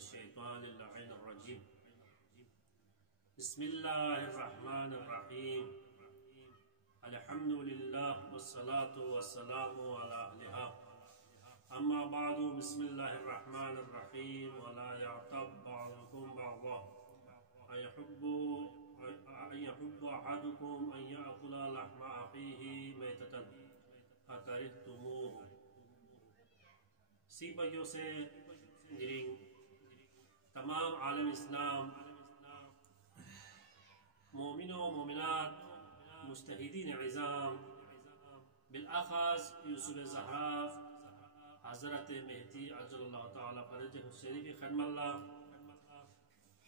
मिनश्शैतानिर्रजीम। बिस्मिल्लाहिर्रहमानिर्रहीम। अल्हम्दुलिल्लाह वस्सलातु वस्सलामु अला अहलिहा। अम्मा बादु बिस्मिल्लाहिर्रहमानिर्रहीम। वला यग़्तब बअदुकुम बअज़ा अयहुब्बु अहदुकुम अन यअकुला लहमा अख़ीहि मैततन फकरिhtumuhu। सीपगियों से गिरिंग तमाम आलम इस्लाम मोमिनो मोमिनात मुज्तहिदीन इज़ाम बिलअख़ास यूसुफ ज़हरा हज़रत मेहदी अज्जलल्लाहु ताला फ़रजहु शरीफ़ ख़दमल्लाह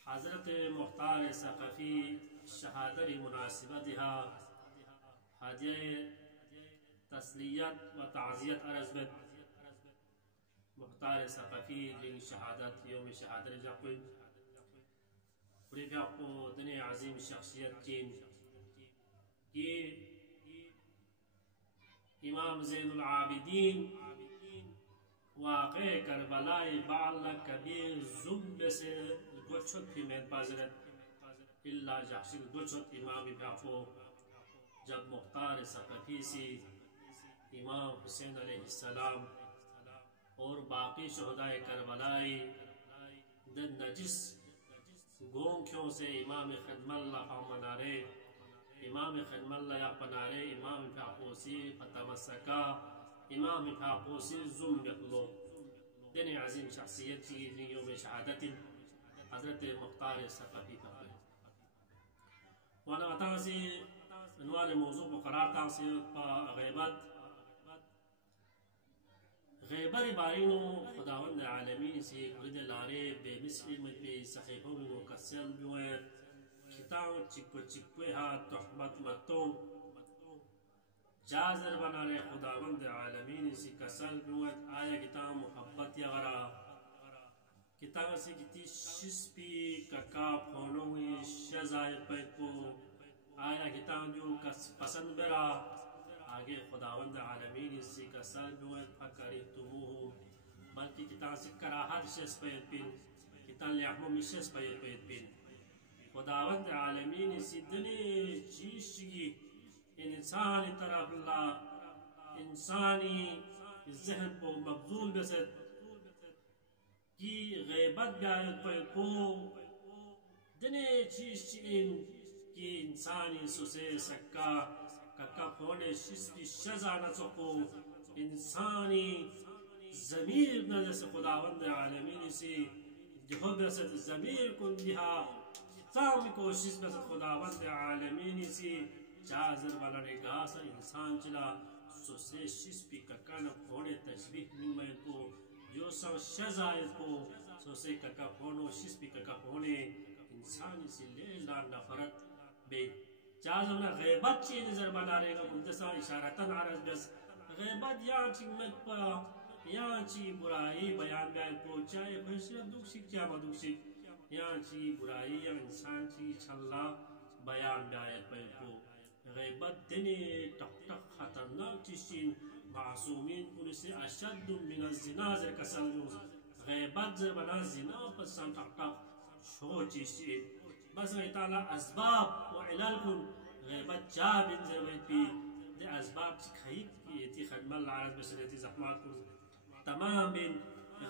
हज़रत मुख्तार सक़फ़ी शहादरी मुनासिबतिहा हादिया तस्लियत व ताज़ियत अर्ज़ मुख्तार सक़फ़ी लिंग शहादत योम शहादत जाक़ुल प्रेभ्या को दने अज़ीम शख्सियत चीन ये इमाम ज़ैनुल आबिदीन वाक़े करबलाए बाला कबीर ज़ुम्ब से गोचत भी में बाज़रत इल्ला जाशिल गोचत इमाम इब्राको जब मुख्तार सक़फ़ी से इमाम हुसैन अलैहिस्सलाम और बाकी शहदाए करबलाई द नजिस गोंख्यों से इमाम ख़दमल्लाह मनारे इमाम ख़दमल्लाह या पनारे इमाम फाक़ोसी फतमसका इमाम फाक़ोसी ज़ुम्बलो दने अज़ीम शख्सियत की योम शहादत हज़रत मुख्तार सक़फ़ी का वाला अता से अनवार मौजू को करार था से ग़ैबत ग़ैबर बारिनो खुदावंद आलमीन से गुरद लारे बेमिस्री में पे सहीहों में मुकस्सल हुए खिताब चिक्को हा तोहमत मतों जाज़र बना रहे खुदावंद आलमीन से कसल हुए आया किताब मोहब्बत या गरा किताब से किती शिस्पी कका फोनों में शज़ाय पे को आया किताब जो कस पसंद बरा आगे खुदावंद आलमीन इसी का सल हुए फकरिhtumuhu बल्कि किताब से कराहत शेष पे पिन किताब लियाहमो मिशेष पे पिन खुदावंद आलमीन इसी दने चीज़ की इंसानी तरफ ला इंसानी ज़हन को मबज़ूल बेसत की ग़ैबत ब्यायत पे को दने चीज़ की इंसानी सुसे सक्का कक्का फोने शिस्पी शज़ाना चको इंसानी ज़मीर न जैसे खुदावंद आलमीन से जो बेसत ज़मीर कुन दिहा ताम कोशिश बेसत खुदावंद आलमीन से जाज़र वाला निगास इंसान चला सुसे शिस्पी कक्का न फोने तस्बीह में को जो सब शज़ाए को सुसे कक्का फोनो शिस्पी कक्का फोने इंसानी से ले ला नफरत बे जाज़मना ग़ैबत ची नज़र बना रहेगा मुंतसा इशारतन आरज़ बस ग़ैबत या ची मत या ची बुराई बयान बैल को चाहे फैसला दुखिक क्या मदुखिक या ची बुराई या इंसान ची छल्ला बयान बैल पर को ग़ैबत दिने टक टक खतरनाक चीज़ मासूमीन पुलिस से अशद मिन ज़िना ज़र कसल ग़ैबत ज़र बना ज़िना पसंद टक टक शो चीज़ बस ताला असबाब व इलाल कुन ग़ैबत जाबिन ज़रवत भी दे असबाब खरीद की ये ख़दमत लारज़ बशरती ज़ख्मात को तमाम बिन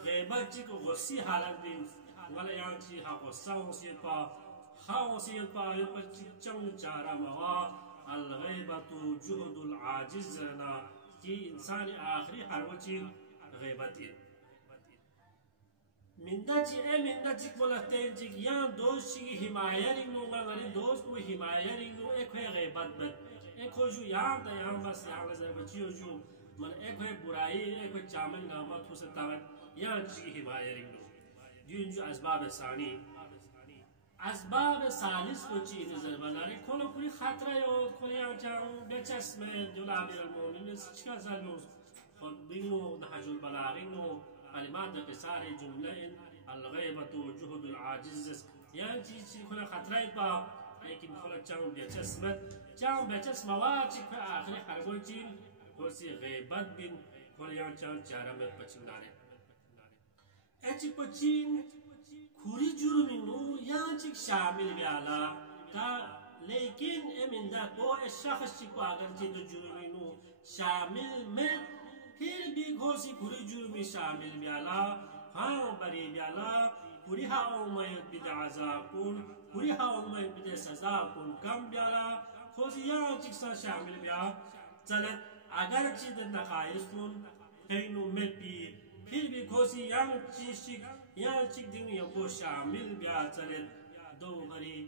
ग़ैबत जी को गुस्सी हालत बिन वाला यहाँ जी हाँ गुस्सा होशियत पा ये पर चिच्चंग चारा मवा अल ग़ैबतु जुहदुल आजिज़ ना कि इंसान आखिरी हर वो चीज़ ग़ैबत है मिंदा ची बोलते हैं जी यहाँ दोस्त की हिमायत नो मगर दोस्त को हिमायत नो एक है ग़ैबत बद एक हो जो यहाँ ता यहाँ बस यहाँ नज़र बच्चियों जो मन एक है बुराई एक है चामल नामत हो सकता है यहाँ ची हिमायत नो जो असबाब सानी असबाब सालिस को ची नज़र बना रहे खोलो पूरी खातरा यो खोले यहाँ चाहूँ बेचस में जो लाबिर अलमोनी चिका सालों और बिनो नहजुल बलागिनो कलिमात क़िसार जुमले अल-ग़ैबतु जुहदुल आजिज़ यहाँ चीज़ खोला खतरा पा लेकिन खोला चाँव बेचस मवाद चिक आखिरी हरगोल चीन खोसी ग़ैबत बिन खोला यहाँ चाँव चारा में पचिंगारे ऐची पचिन खुरी जुर्मिनु यांचिक शामिल व्याला का लेकिन एमिंदा को शख्स को अगर चिद जुर्मिनु शामिल में फिर भी घोसी खुरी जुर्मी शामिल व्याला हाँ बरी व्याला खुरी हाँ उम्मीद बिदा अज़ाकुन खुरी हाँ उम्मीद बिदा सजा कुन कम व्याला खोसी यांचिक सा शामिल व्या चलत अगर चिद नखाइसुन हेनु मेपी फिर भी खोसी यांचिक दिन को शामिल व्या चलत दो बरी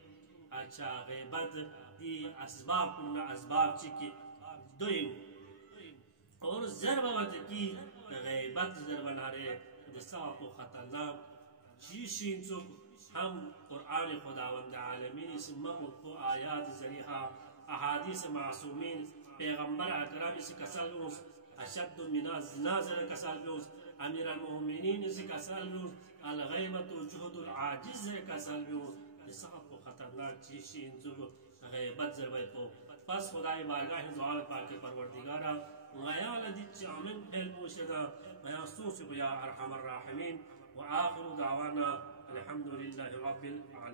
अच्छा गैबत दी असबाब कुन्ना असबाब चिकी दोइम और ज़रबत की गैबत ज़रबनारे दसा को खतरनाक चीज़ जो हम कुरान खुदावंद आलमीन इस मको आयात ज़रिया अहादीस मासूमीन पैगंबर अकरम इस कसलूस अशद मिना ज़िनाज़र कसलूस अमीर अल-मोमिनीन इस कसलूस अल-गैबत जुहदुल आजिज़ कसलूस दसा को खतरनाक चीज़ जो गैबत ज़रबत को बस खुदाई बारगाह दुआ पाक परवरदिगारा गया लदी चामिन फैल पोशदा गया सूस या अरहमर राहिमीन व आखिर दावाना अल्हम्दुलिल्लाहि रब्बिल आलमीन।